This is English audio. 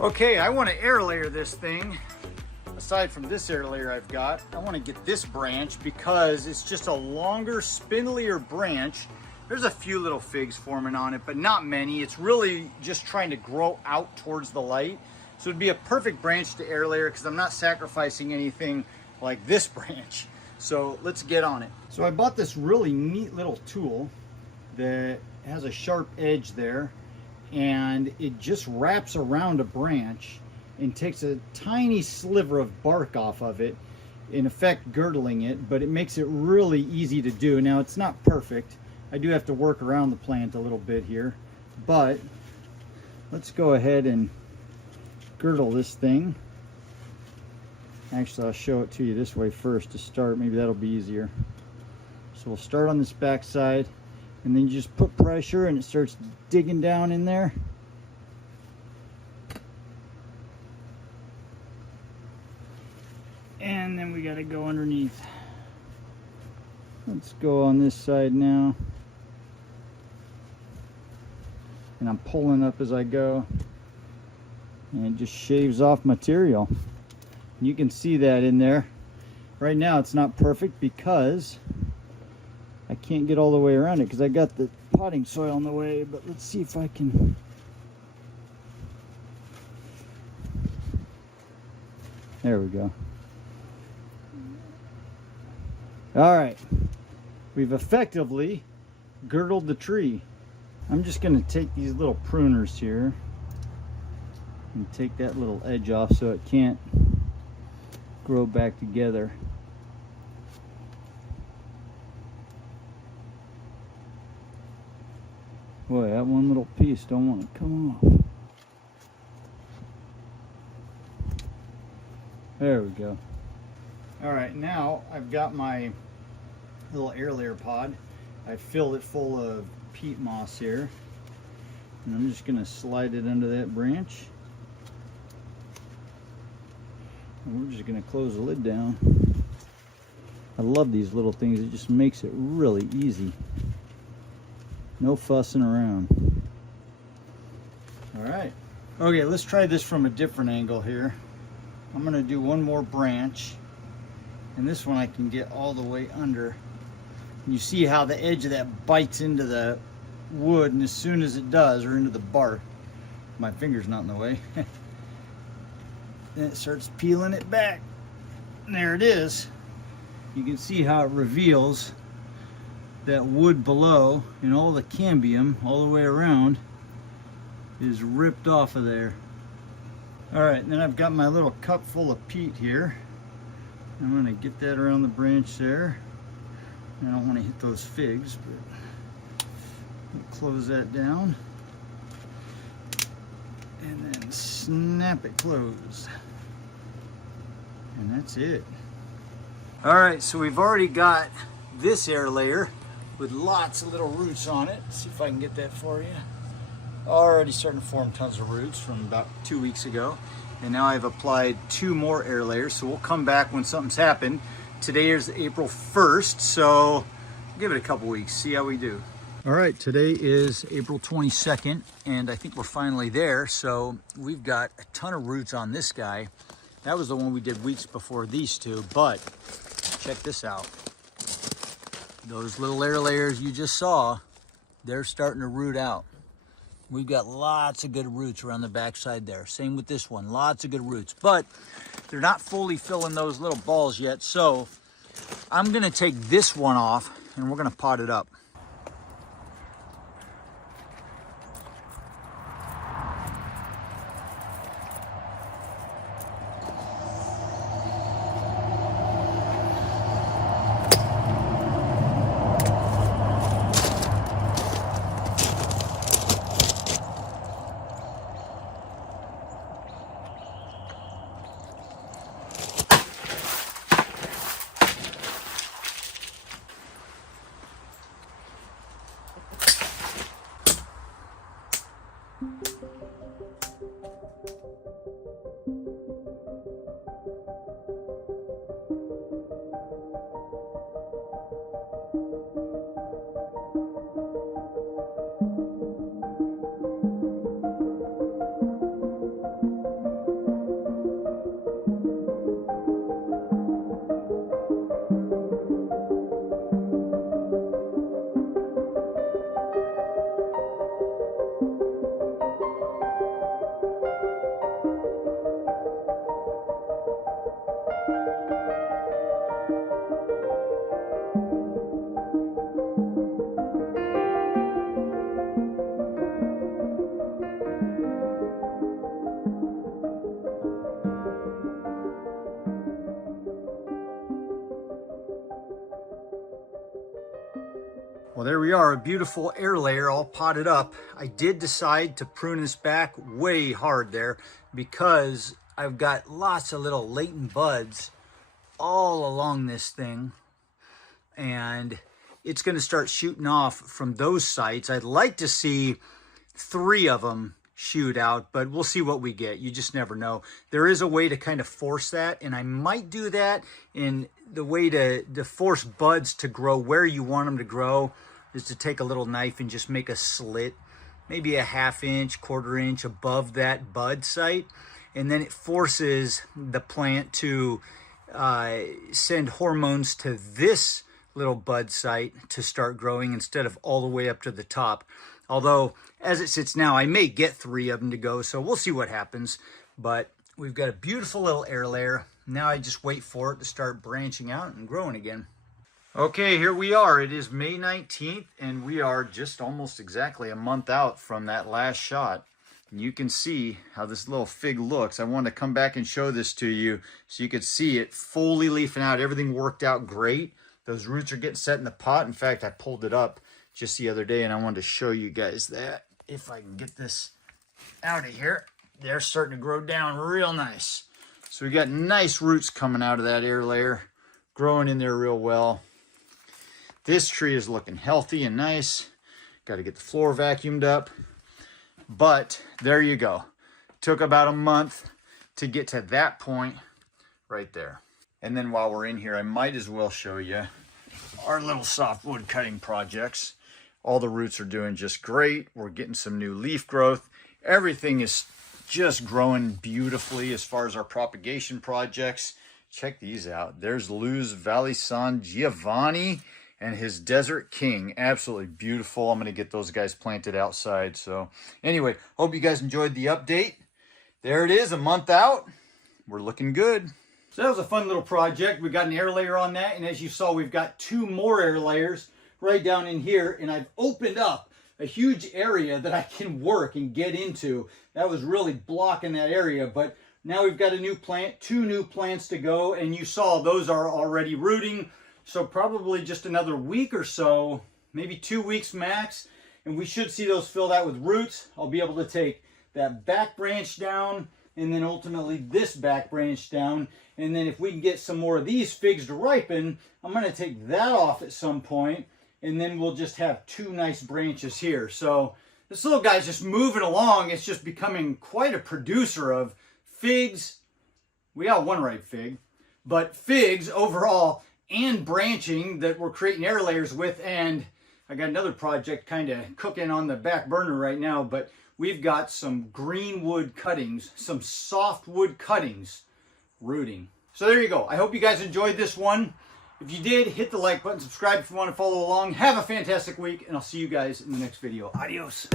Okay, I want to air layer this thing. Aside from this air layer I've got, I want to get this branch because it's just a longer, spindlier branch. There's a few little figs forming on it, but not many. It's really just trying to grow out towards the light. So it'd be a perfect branch to air layer because I'm not sacrificing anything like this branch. So let's get on it. So I bought this really neat little tool that has a sharp edge there, and it just wraps around a branch and takes a tiny sliver of bark off of it, in effect girdling it, but it makes it really easy to do. Now it's not perfect. I do have to work around the plant a little bit here, but let's go ahead and girdle this thing. Actually, I'll show it to you this way first to start. Maybe that'll be easier. So we'll start on this back side, and then you just put pressure and it starts digging down in there. And then we got to go underneath. Let's go on this side now. And I'm pulling up as I go. And it just shaves off material. You can see that in there. Right now it's not perfect because I can't get all the way around it because I got the potting soil in the way, but let's see if I can. There we go. All right, we've effectively girdled the tree. I'm just going to take these little pruners here and take that little edge off so it can't grow back together. Boy, that one little piece don't want to come off. There we go. All right, now I've got my little air layer pod. I filled it full of peat moss here, and I'm just going to slide it under that branch. And we're just going to close the lid down. I love these little things. It just makes it really easy. No fussing around. All right. Okay, let's try this from a different angle here. I'm going to do one more branch. And this one I can get all the way under. And you see how the edge of that bites into the wood, and as soon as it does, or into the bark, my finger's not in the way, then it starts peeling it back. And there it is. You can see how it reveals that wood below, and all the cambium all the way around is ripped off of there. All right, and then I've got my little cup full of peat here. I'm going to get that around the branch there. I don't want to hit those figs, but I'll close that down. And then snap it closed. And that's it. All right, so we've already got this air layer with lots of little roots on it. Let's see if I can get that for you. Already starting to form tons of roots from about 2 weeks ago. And now I've applied 2 more air layers, so we'll come back when something's happened. Today is April 1st, so give it a couple weeks, see how we do. All right, today is April 22nd, and I think we're finally there. So we've got a ton of roots on this guy. That was the one we did weeks before these two, but check this out. Those little air layers you just saw, they're starting to root out. We've got lots of good roots around the backside there. Same with this one, lots of good roots, but they're not fully filling those little balls yet. So I'm gonna take this one off and we're gonna pot it up. Well, there we are, a beautiful air layer all potted up. I did decide to prune this back way hard there because I've got lots of little latent buds all along this thing, and it's going to start shooting off from those sites. I'd like to see 3 of them shoot out, but we'll see what we get. You just never know. There is a way to kind of force that, and I might do that. In the way to force buds to grow where you want them to grow is to take a little knife and just make a slit, maybe a 1/2 inch, 1/4 inch above that bud site, and then it forces the plant to send hormones to this little bud site to start growing instead of all the way up to the top. Although, as it sits now, I may get 3 of them to go, so we'll see what happens. But we've got a beautiful little air layer. Now I just wait for it to start branching out and growing again. Okay, here we are. It is May 19th, and we are just almost exactly a month out from that last shot. And you can see how this little fig looks. I wanted to come back and show this to you so you could see it fully leafing out. Everything worked out great. Those roots are getting set in the pot. In fact, I pulled it up just the other day, and I wanted to show you guys that. If I can get this out of here, they're starting to grow down real nice. So we got nice roots coming out of that air layer, growing in there real well. This tree is looking healthy and nice. Got to get the floor vacuumed up. But there you go. Took about a month to get to that point right there. And then while we're in here, I might as well show you our little softwood cutting projects. All the roots are doing just great. We're getting some new leaf growth. Everything is just growing beautifully as far as our propagation projects. Check these out. There's Luz Valley San Giovanni and his Desert King. Absolutely beautiful. I'm going to get those guys planted outside. So anyway, hope you guys enjoyed the update. There it is, a month out. We're looking good. So that was a fun little project. We got an air layer on that, and as you saw, we've got 2 more air layers right down in here, and I've opened up a huge area that I can work and get into. That was really blocking that area, but now we've got a new plant, 2 new plants to go, and you saw those are already rooting. So probably just another week or so, maybe 2 weeks max, and we should see those filled out with roots. I'll be able to take that back branch down, and then ultimately this back branch down. And then if we can get some more of these figs to ripen, I'm going to take that off at some point, and then we'll just have 2 nice branches here. So this little guy's just moving along. It's just becoming quite a producer of figs. We got 1 ripe fig, but figs overall, and branching that we're creating air layers with. And I got another project kind of cooking on the back burner right now, but we've got some greenwood cuttings, some softwood cuttings rooting. So there you go. I hope you guys enjoyed this one. If you did, hit the like button, subscribe if you want to follow along. Have a fantastic week, and I'll see you guys in the next video. Adios.